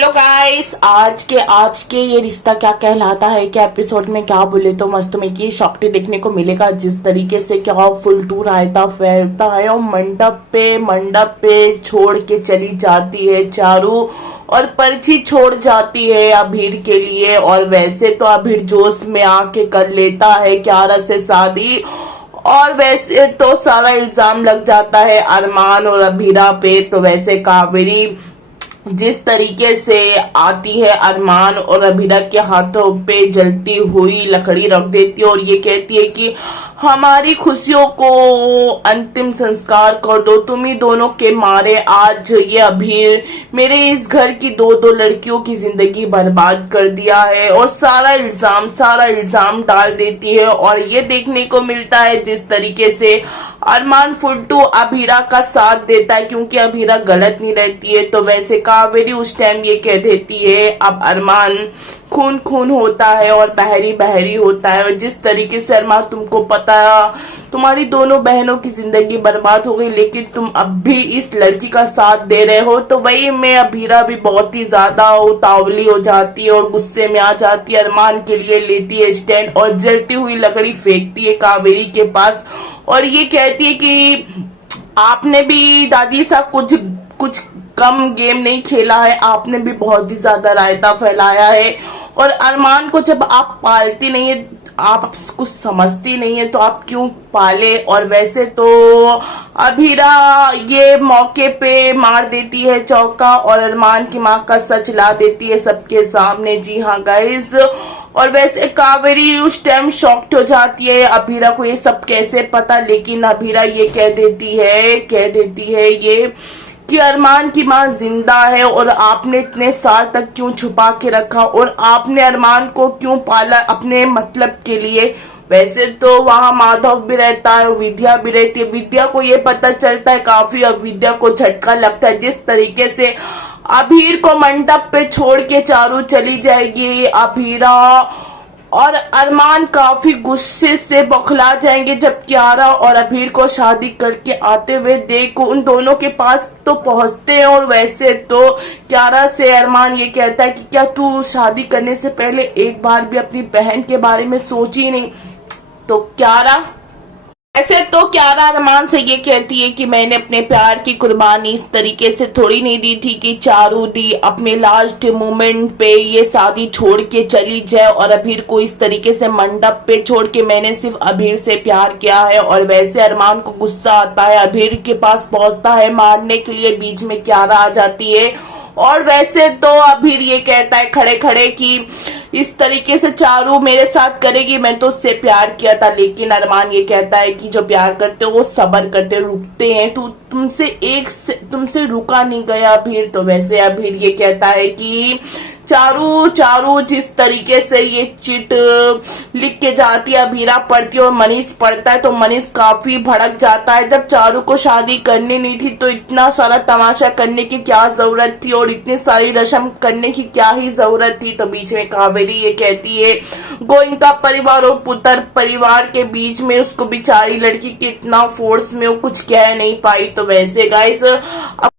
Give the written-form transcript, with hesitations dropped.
Hello guys, आज के ये रिश्ता क्या कहलाता है क्या एपिसोड में क्या बोले तो मस्त में की शॉकटी देखने को मिलेगा। जिस तरीके से क्या फुल टूर आयता फैलता है और मंडप पे छोड़ के चली जाती है चारू और पर्ची छोड़ जाती है अभीर के लिए। और वैसे तो अभीर जोश में आके कर लेता है क्यारा से शादी और वैसे तो सारा इल्जाम लग जाता है अरमान और अभीरा पे। तो वैसे कावेरी जिस तरीके से आती है अरमान और अभीरा के हाथों पे जलती हुई लकड़ी रख देती है और ये कहती है कि हमारी खुशियों को अंतिम संस्कार कर दो, तुम ही दोनों के मारे आज ये अभीर मेरे इस घर की दो लड़कियों की जिंदगी बर्बाद कर दिया है। और सारा इल्जाम डाल देती है और ये देखने को मिलता है जिस तरीके से अरमान फुल्टू अभीरा का साथ देता है क्योंकि अभीरा गलत नहीं रहती है। तो वैसे कावेरी उस टाइम ये कह देती है अब अरमान खून होता है और बहरी होता है। और जिस तरीके से अरमान तुमको पता तुम्हारी दोनों बहनों की जिंदगी बर्बाद हो गई लेकिन तुम अब भी इस लड़की का साथ दे रहे हो। तो वही में अभीरा भी बहुत ही ज्यादा उतावली हो जाती है और गुस्से में आ जाती है, अरमान के लिए लेती है स्टैंड और जलती हुई लकड़ी फेंकती है कावेरी के पास और ये कहती है कि आपने भी दादी साहब कुछ कम गेम नहीं खेला है, आपने भी बहुत ही ज्यादा रायता फैलाया है। और अरमान को जब आप पालती नहीं है, आप कुछ समझती नहीं है तो आप क्यों पाले। और वैसे तो अभीरा ये मौके पे मार देती है चौका और अरमान की माँ का सच ला देती है सबके सामने। जी हाँ गाइस, और वैसे कावेरी उस टाइम शॉक्ड हो जाती है अभीरा को ये सब कैसे पता, लेकिन अभीरा ये कह देती है ये कि अरमान की माँ जिंदा है और आपने इतने साल तक क्यों छुपा के रखा और आपने अरमान को क्यों पाला अपने मतलब के लिए। वैसे तो वहाँ माधव भी रहता है, विद्या भी रहती है, विद्या को ये पता चलता है काफी, अब विद्या को झटका लगता है जिस तरीके से अभीर को मंडप पे छोड़ के चारू चली जाएगी अभीरा। और अरमान काफी गुस्से से बौखला जाएंगे जब क्यारा और अभीर को शादी करके आते हुए देखो उन दोनों के पास तो पहुंचते हैं। और वैसे तो क्यारा से अरमान ये कहता है कि क्या तू शादी करने से पहले एक बार भी अपनी बहन के बारे में सोची नहीं। तो क्यारा ऐसे तो क्यारा अरमान से ये कहती है कि मैंने अपने प्यार की कुर्बानी इस तरीके से थोड़ी नहीं दी थी कि चारू दी अपने लास्ट मोमेंट पे ये शादी छोड़ के चली जाए और अभीर को इस तरीके से मंडप पे छोड़ के मैंने सिर्फ अभीर से प्यार किया है। और वैसे अरमान को गुस्सा आता है, अभीर के पास पहुंचता है मारने के लिए, बीच में क्यारा आ जाती है। और वैसे तो अभीर ये कहता है खड़े खड़े कि इस तरीके से चारू मेरे साथ करेगी, मैं तो उससे प्यार किया था। लेकिन अरमान ये कहता है कि जो प्यार करते हो वो सब्र करते रुकते हैं, तुमसे रुका नहीं गया अभीर। तो वैसे अभीर ये कहता है कि चारू जिस तरीके से ये चिट लिख के जाती है अभीरा पढ़ती है और मनीष पढ़ता है तो मनीष काफी भड़क जाता है। जब चारू को शादी करनी नहीं थी तो इतना सारा तमाशा करने की क्या जरूरत थी और इतनी सारी रस्म करने की क्या ही जरूरत थी। तो बीच में कावेरी ये कहती है गोइंका परिवार और पुत्र परिवार के बीच में उसको बेचारी लड़की के इतना फोर्स में वो कुछ कह नहीं पाई। तो वैसे गाइस अब